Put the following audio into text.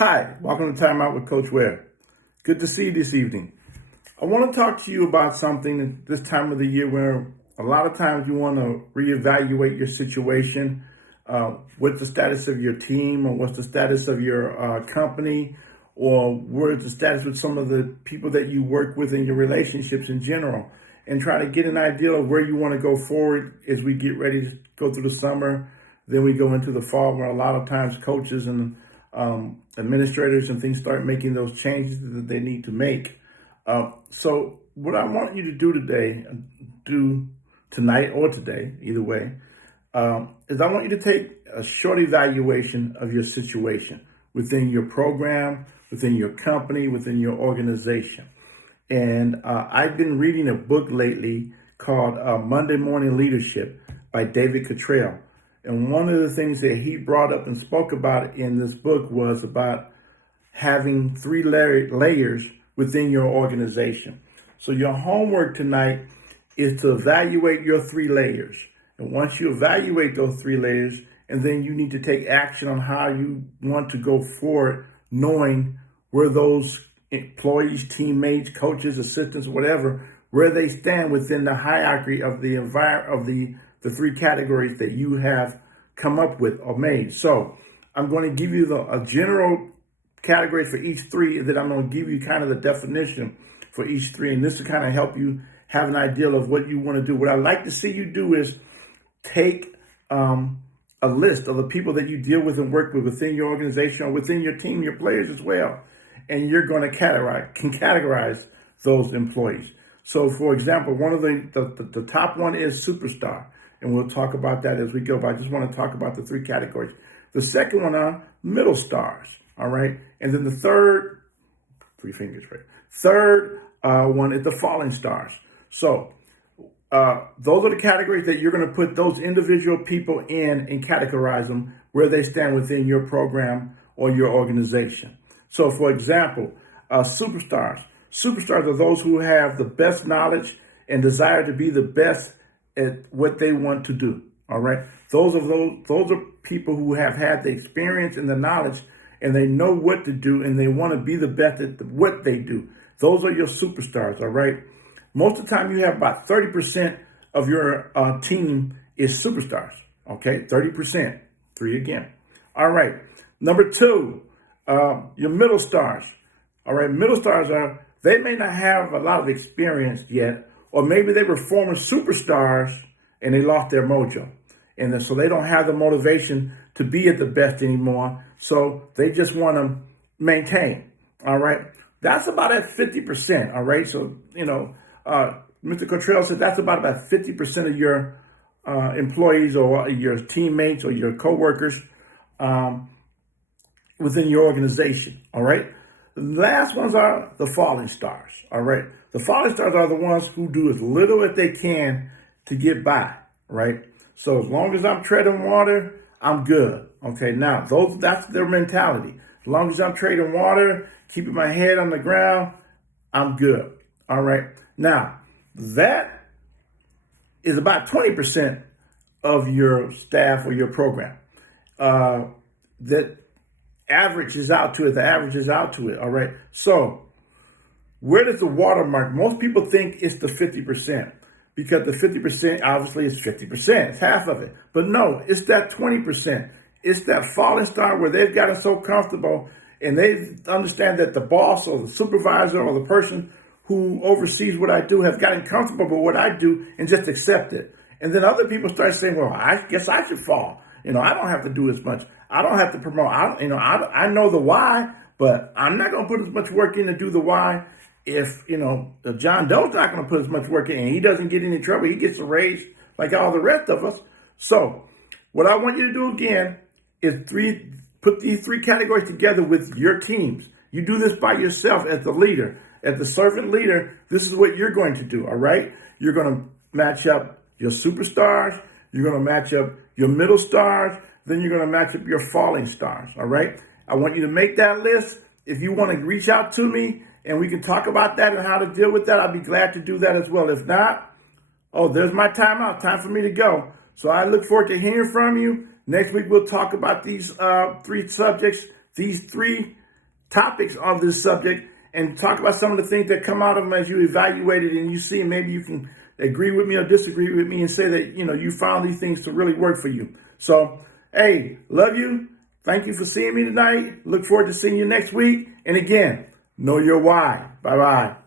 Hi, welcome to Time Out with Coach Ware. Good to see you this evening. I want to talk to you about something this time of the year where a lot of times you want to reevaluate your situation. What's the status of your team, or what's the status of your company, or where's the status with some of the people that you work with in your relationships in general, and try to get an idea of where you want to go forward as we get ready to go through the summer. Then we go into the fall, where a lot of times coaches and administrators and things start making those changes that they need to make. So what I want you to do tonight or today, either way, is I want you to take a short evaluation of your situation within your program, within your company, within your organization. And I've been reading a book lately called Monday Morning Leadership by David Cottrell. And one of the things that he brought up and spoke about in this book was about having three layers within your organization. So your homework tonight is to evaluate your three layers. And once you evaluate those three layers, and then you need to take action on how you want to go forward, knowing where those employees, teammates, coaches, assistants, whatever, where they stand within the hierarchy of the the three categories that you have come up with or made. So I'm going to give you a general category for each three, and then I'm going to give you kind of the definition for each three. And this will kind of help you have an idea of what you want to do. What I'd like to see you do is take a list of the people that you deal with and work with within your organization or within your team, your players as well. And you're going to categorize those employees. So, for example, one of the top one is superstar. And we'll talk about that as we go, but I just want to talk about the three categories. The second one are middle stars, all right? And then the third, three fingers, right? Third one is the falling stars. So those are the categories that you're going to put those individual people in and categorize them where they stand within your program or your organization. So, for example, superstars. Superstars are those who have the best knowledge and desire to be the best at what they want to do. All right. Those are people who have had the experience and the knowledge, and they know what to do, and they want to be the best at what they do. Those are your superstars. All right. Most of the time, you have about 30% of your team is superstars. Okay. 30%. Three again. All right. Number two, your middle stars. All right. Middle stars they may not have a lot of experience yet, or maybe they were former superstars and they lost their mojo. And then, so they don't have the motivation to be at the best anymore. So they just want to maintain. All right. That's about at 50%. All right. So, Mr. Cottrell said that's about 50% of your employees or your teammates or your coworkers within your organization. All right. The last ones are the falling stars. All right. The falling stars are the ones who do as little as they can to get by. Right. So as long as I'm treading water, I'm good. Okay. Now, that's their mentality. As long as I'm trading water, keeping my head on the ground, I'm good. All right. Now, that is about 20% of your staff or your program. That averages out to it. The average is out to it. All right. So where does the watermark? Most people think it's the 50%, because the 50% obviously is 50%. It's half of it. But no, it's that 20%. It's that falling star where they've gotten so comfortable and they understand that the boss or the supervisor or the person who oversees what I do has gotten comfortable with what I do and just accept it. And then other people start saying, well, I guess I should fall. I don't have to do as much. I don't have to promote. I know the why, but I'm not going to put as much work in to do the why. If, John Doe's not going to put as much work in and he doesn't get any trouble, he gets a raise like all the rest of us. So what I want you to do again is put these three categories together with your teams. You do this by yourself as the leader. As the servant leader, this is what you're going to do, all right? You're going to match up your superstars. You're going to match up your middle stars. Then you're going to match up your falling stars, all right? I want you to make that list. If you want to reach out to me and we can talk about that and how to deal with that, I'd be glad to do that as well. If not, there's my timeout. Time for me to go. So I look forward to hearing from you. Next week, we'll talk about these three subjects, these three topics of this subject and talk about some of the things that come out of them as you evaluate it and you see, maybe you can agree with me or disagree with me and say that, you found these things to really work for you. So, hey, love you. Thank you for seeing me tonight. Look forward to seeing you next week. And again, know your why. Bye-bye.